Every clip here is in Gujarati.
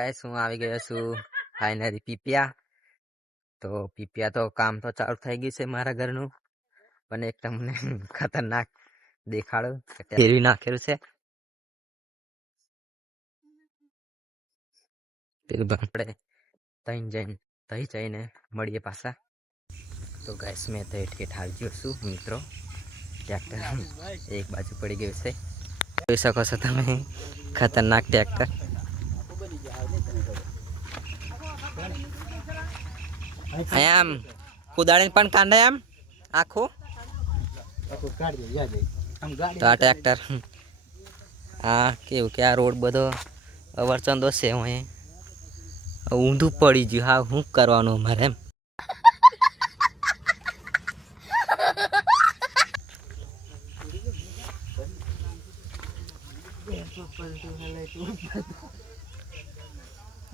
ગાઈસ હું આવી ગયો છું ફાઇનલી પીપિયા. તો પીપિયા તો કામ તો ચાલુ થઈ ગયું છે મારા ઘરનું, પણ એક તમને ખતરનાક દેખાડો ફેરવી નાખેલું છે. આપણે તઈ જઈને મળીએ પાછા. તો ગાઈસ મેં તો હેઠ આવી ગયો છું મિત્રો. ટ્રેક્ટર એક બાજુ પડી ગયું છે, જોઈ શકો છો તમે. ખતરનાક ટ્રેક્ટર. આમ કુદાડીને પણ કાંડે આમ આખું. તો આ ટ્રેક્ટર આ કેવું કે આ રોડ બધો અવરચંદો છે. હું ઊંધું પડી ગયું. હા શું કરવાનું અમારે એમ.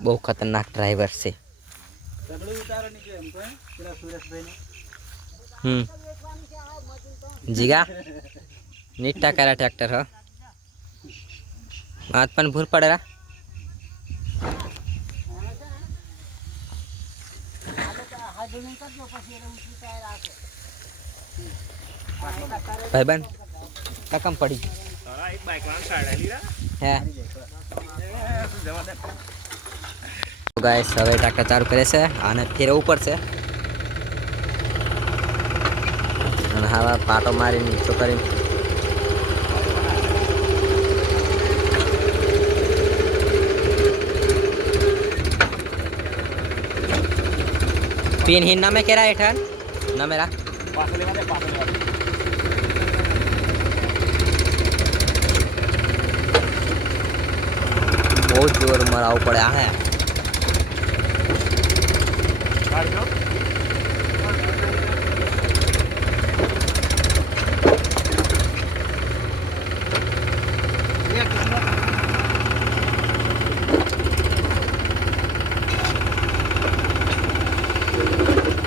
બહુ ખતરનાક ડ્રાઈવર છે. જીગા નીટા કર્યા ટ્રેક્ટર. હો હાથ પણ ભૂર પડેલા. ભાઈબંધ કકમ પડી હે. ગાઈસ હવે ટ્રેક્ટર ચાલુ કરે છે અને ફેરવવું પડશે. અને હવે પાટો મારીને નીચો કરીને पिन हिन्ना में केरा एठन ना मेरा बहुत जोर मराव पड़ा है.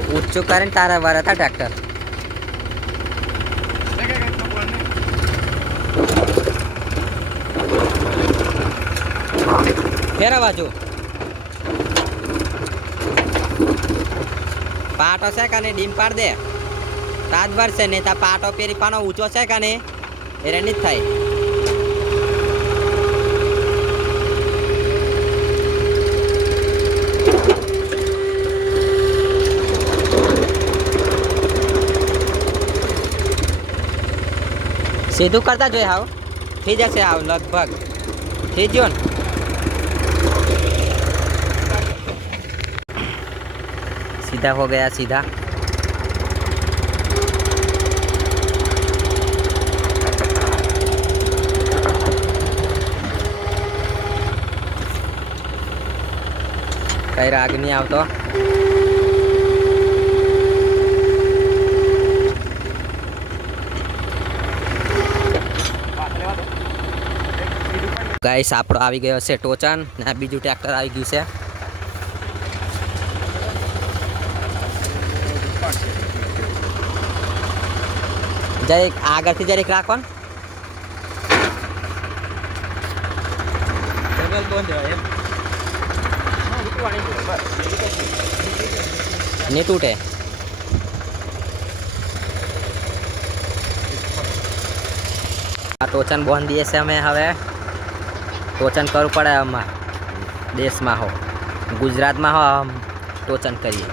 ऊंचो कारण तारा वाला था ट्रैक्टर. फेरा बाजू पाटो से कने डीम पाड़ दे ताज भर से नहीं था. पाटो पेरी पानो ऊंचो से कने एरे नहीं थाई. सीधू करता जो हाउ थी जैसे आओ लगभग थी जो सीधा हो गया. सीधा कई राग नहीं आवतो. गाइस આપણો આવી ગયો છે ટોચન ને બીજું ટ્રેક્ટર આવી ગયું છે. જરીક આગળથી જરીક રાખો ને. નહીં તૂટે. આ ટોચન બાંધી દઈએ છે અમે. હવે ટોચન કરવું પડે. અમારે દેશમાં હો ગુજરાતમાં હો આમ ટોચન કરીએ.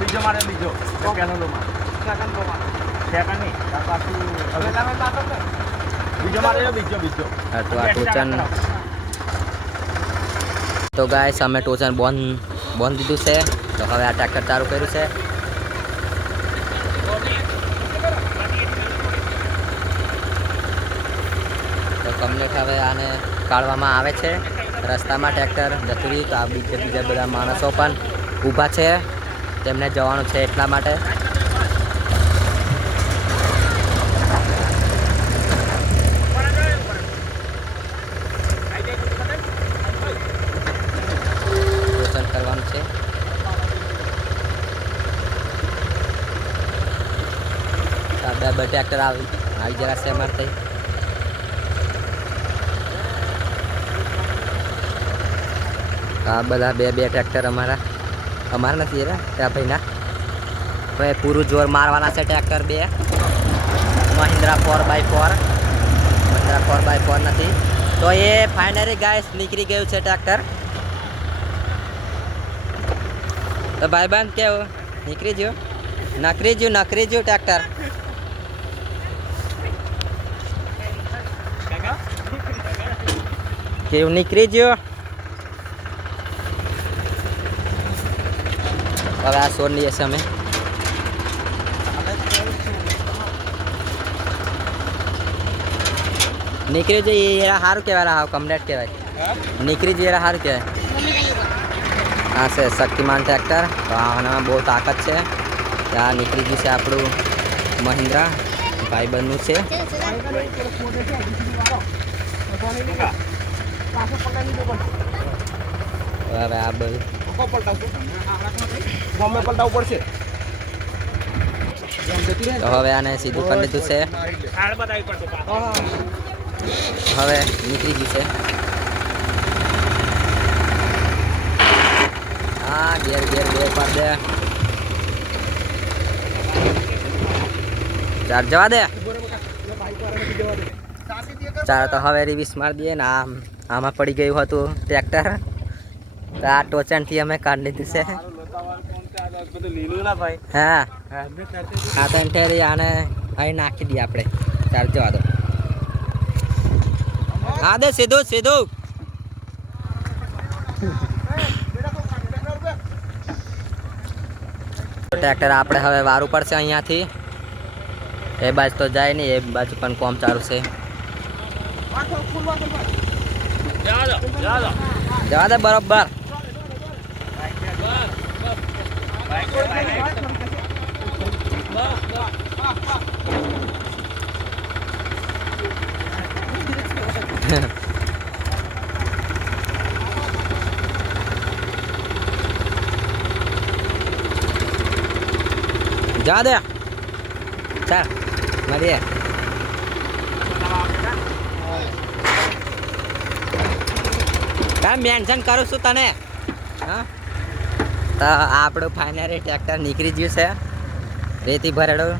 બીજો મારે બીજો કેનો લો મારે સેકન્ડ લો મારે સેકન્ડ નહીં પાછું હવે તમે પાછો બીજો મારે બીજો બીજો. હા તો આ ટોચન તો ગાઈસ અમે ટોચન બોન દીધું છે. તો હવે આ ટ્રેક્ટર ચાલુ કર્યું છે. તો કમ્પ્લીટ હવે આને કાઢવામાં આવે છે. રસ્તામાં ટ્રેક્ટર જતું રહ્યું તો આ બીજા બધા માણસો પણ ઊભા છે. તેમને જવાનું છે એટલા માટે. બે ટ્રેક્ટર આવી જરા છે અમારે થઈ. આ બધા બે ટ્રેક્ટર અમારા નથી રે ત્યાં ભાઈના. હવે પૂરું જોર મારવાના છે ટ્રેક્ટર બે. મહિન્દ્રા 4x4. મહિન્દ્રા 4x4 નથી તો એ ફાઇનલી ગાઈસ નીકળી ગયું છે ટ્રેક્ટર. તો ભાઈબંધ કેવું નીકળી ગયું ટ્રેક્ટર. કેવું નીકળી ગયું. હવે આ સોર લઈએ છીએ અમે. નીકળી જઈએ સારું કહેવાય. હા કમ્પ્લેટ કહેવાય. નીકળી જઈએ સારું કહેવાય. હા છે શક્તિમાન ટ્રેક્ટર. તો આનામાં બહુ તાકાત છે. ત્યાં નીકળી ગયું છે આપણું મહિન્દ્રા ભાઈબંધનું છે. હવે આ બધું તો હવે આને સીધું કરી લીધું છે. હવે નીકળી ગયું છે. હા ઘેર પાડ દે. ચાર જવા દે. ચાલો તો હવે રિવીસ મારી દઈએ ને. આમાં પડી ગયું હતું ટ્રેક્ટર. તો આ ટોચનથી અમે કાઢી લીધું છે. હા આ તો એન્ટેરી આને અહીં નાખી દઈએ આપણે. ચાર જવા દો. હા દે સીધું ટ્રેક્ટર આપણે હવે વારું પડશે અહીંયાથી. એ બાજુ તો જાય નહીં. એ બાજુ પણ કોમ ચાલુ છે. જવા દે બરોબર. જા દે. ચાલ મળીએ. મેન્શન કરું છું તને. હા તો આપણું ફાઇનલી ટ્રેક્ટર નીકળી ગયું છે રેતી ભરેલું.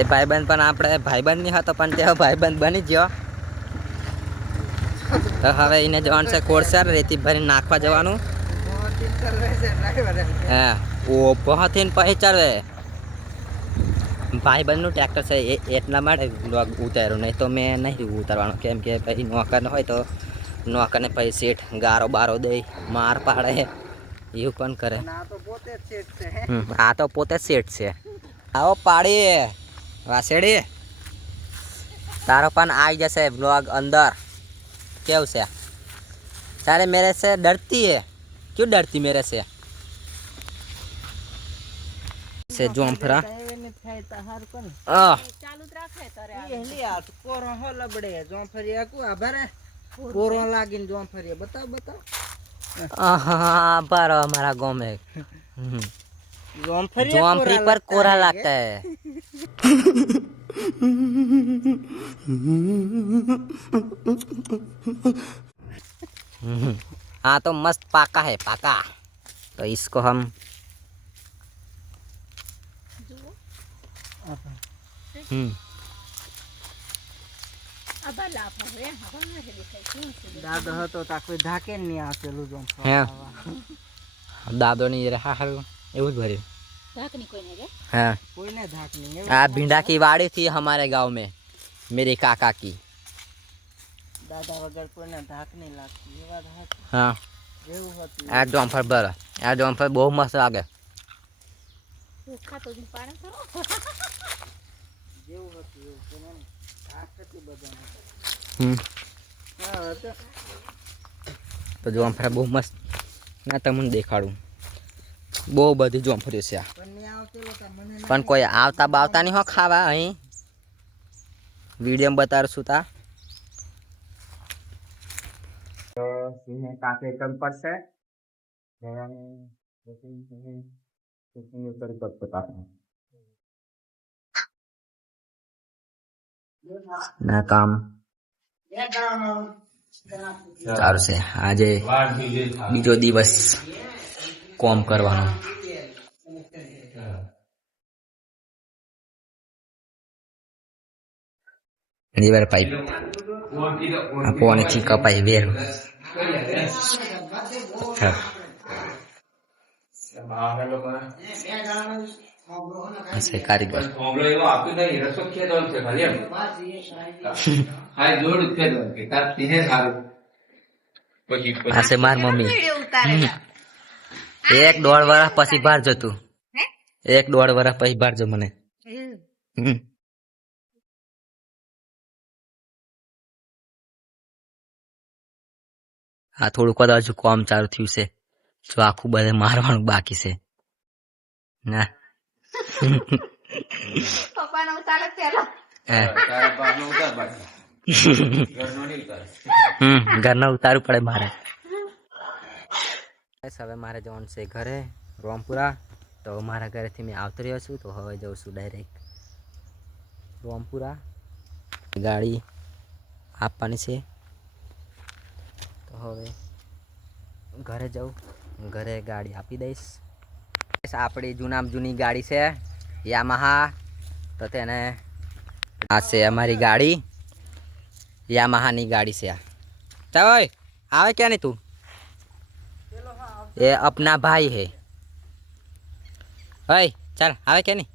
એ ભાઈબંધ પણ આપણે ભાઈબંધ નહીં હતો પણ તે ભાઈબંધ બની ગયો. તો હવે એને જવાનું છે કોળસર. રેતી ભરીને નાખવા જવાનું. હા ઓ બહતીને પહેચાવે. ભાઈબંધનું ટ્રેક્ટર છે એટલા માટે ઉતાર્યું. નહીં તો મેં નહીં ઉતારવાનું. કેમ કે પછી નોકર હોય તો નોકરને પછી શેઠ ગારો બારો દે માર પાડે એવું પણ કરે. આ તો પોતે શેઠ છે. આવો પાડી વાસેડી. તારો પણ આવી જશે બ્લોગ અંદર. કેવું છે તારે મેરે से डरती है क्यों डरती मेरे से जोमफरा पर हमारा गाँव में जोमफरी पर कोरा लगता है. हाँ तो मस्त पाका है पाका. तो इसको हम દાદો ની એવું જ ભર્યું. हाँ आ भिंडा की वाड़ी थी हमारे गांव में मेरे काका की. दादा वगैरह कोई ना धाक नहीं लगती. हाँ आ जोमफर बर. आ जोमफर बहुत मस्त लागे. તો જોમફળા બહુ મસ્ત ના તમને દેખાડું. બહુ બધી જોમફળીઓ છે આ. પણ કોઈ આવતા બાવતા નહીં હો ખાવા. અહીં વિડીયો બતાડશું તા. તો સિંહ કાકે કમ પડશે ના કામ સારું છે. આજે બીજો દિવસ કોમ કરવાનો. દીવાર પાઇપ આપોને ચીકા પાઈ વેર હશે કારીગર. હશે માર મમ્મી. 1-1.5 વર્ષ પછી બહાર જતું. 1-1.5 વર્ષ પછી બહાર જો મને. આ થોડુંક જ હજુ કોમ ચાલુ થયું છે. જો આખું બધે મારવાનું બાકી છે. ના ઘરના ઉતારવું પડે મારે. હવે મારે જવાનું છે ઘરે રોમપુરા. તો મારા ઘરેથી મેં આવતો રહ્યો છું. તો હવે જઉં છું ડાયરેક્ટ રોમપુરા. ગાડી આપવાની છે. તો હવે ઘરે જાઉં. ઘરે ગાડી આપી દઈશ. આપણી જૂનામાં જૂની ગાડી છે યામાહા. તો તેને આ છે અમારી ગાડી. યામાહાની ગાડી છે આ. ચાલ ઓય આવે ક્યાં નહીં તું? એ अपना भाई है. ઓય ચાલ આવે કે નહીં?